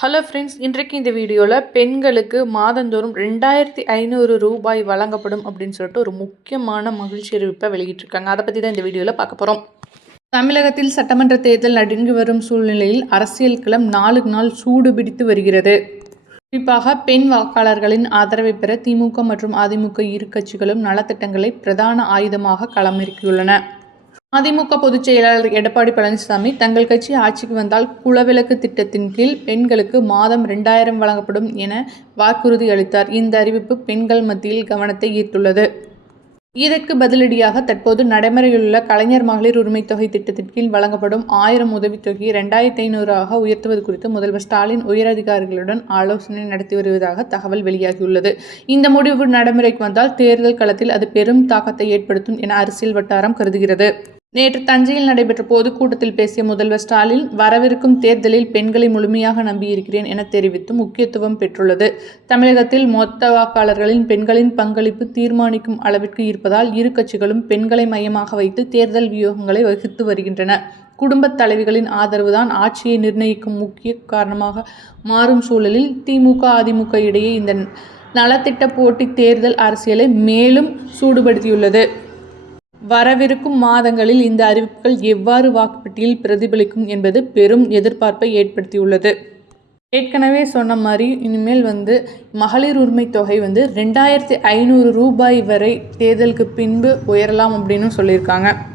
Hello friends இன்றைக்கு இந்த வீடியோவில் பெண்களுக்கு மாதந்தோறும் ரெண்டாயிரத்தி ஐநூறு ரூபாய் வழங்கப்படும் அப்படின்னு சொல்லிட்டு ஒரு முக்கியமான மகிழ்ச்சி அறிவிப்பை வெளியிட்டிருக்காங்க. அதை பற்றி தான் இந்த வீடியோவில் பார்க்க போகிறோம் தமிழகத்தில் சட்டமன்ற தேர்தல் நடுங்கி வரும் சூழ்நிலையில் அரசியல் களம் நாளுக்கு நாள் சூடு பிடித்து வருகிறது. குறிப்பாக பெண் வாக்காளர்களின் ஆதரவை பெற திமுக மற்றும் அதிமுக இரு கட்சிகளும் நலத்திட்டங்களை பிரதான ஆயுதமாக களமிறக்கியுள்ளன. அதிமுக பொதுச் செயலாளர் எடப்பாடி பழனிசாமி தங்கள் கட்சி ஆட்சிக்கு வந்தால் குலவிளக்கு திட்டத்தின் கீழ் பெண்களுக்கு மாதம் ரெண்டாயிரம் வழங்கப்படும் என வாக்குறுதி அளித்தார். இந்த அறிவிப்பு பெண்கள் மத்தியில் கவனத்தை ஈர்த்துள்ளது. இதற்கு பதிலடியாக தற்போது நடைமுறையிலுள்ள கலைஞர் மகளிர் உரிமை தொகை திட்டத்தின் கீழ் வழங்கப்படும் ஆயிரம் உதவித்தொகையை ரெண்டாயிரத்தி ஐநூறாக உயர்த்துவது குறித்து முதல்வர் ஸ்டாலின் உயரதிகாரிகளுடன் ஆலோசனை நடத்தி வருவதாக தகவல் வெளியாகியுள்ளது. இந்த முடிவு நடைமுறைக்கு வந்தால் தேர்தல் களத்தில் அது பெரும் தாக்கத்தை ஏற்படுத்தும் என அரசியல் வட்டாரம் கருதுகிறது. நேற்று தஞ்சையில் நடைபெற்ற பொதுக்கூட்டத்தில் பேசிய முதல்வர் ஸ்டாலின் வரவிருக்கும் தேர்தலில் பெண்களை முழுமையாக நம்பியிருக்கிறேன் என தெரிவித்து முக்கியத்துவம் பெற்றுள்ளது. தமிழகத்தில் மொத்த வாக்காளர்களின் பெண்களின் பங்களிப்பு தீர்மானிக்கும் அளவிற்கு இருப்பதால் இரு கட்சிகளும் பெண்களை மையமாக வைத்து தேர்தல் வியூகங்களை வகுத்து வருகின்றன. குடும்பத் தலைவிகளின் ஆதரவுதான் ஆட்சியை நிர்ணயிக்கும் முக்கிய காரணமாக மாறும் சூழலில் திமுக அதிமுக இடையே இந்த நலத்திட்ட போட்டி தேர்தல் அரசியலை மேலும் சூடுபடுத்தியுள்ளது. வரவிருக்கும் மாதங்களில் இந்த அறிவிப்புகள் எவ்வாறு வாக்குப்பட்டியில் பிரதிபலிக்கும் என்பது பெரும் எதிர்பார்ப்பை ஏற்படுத்தியுள்ளது. ஏற்கனவே சொன்ன மாதிரி இனிமேல் வந்து மகளிர் உரிமை தொகை வந்து ரெண்டாயிரத்தி ஐநூறு ரூபாய் வரை தேர்தலுக்கு பின்பு உயரலாம் அப்படின்னு சொல்லியிருக்காங்க.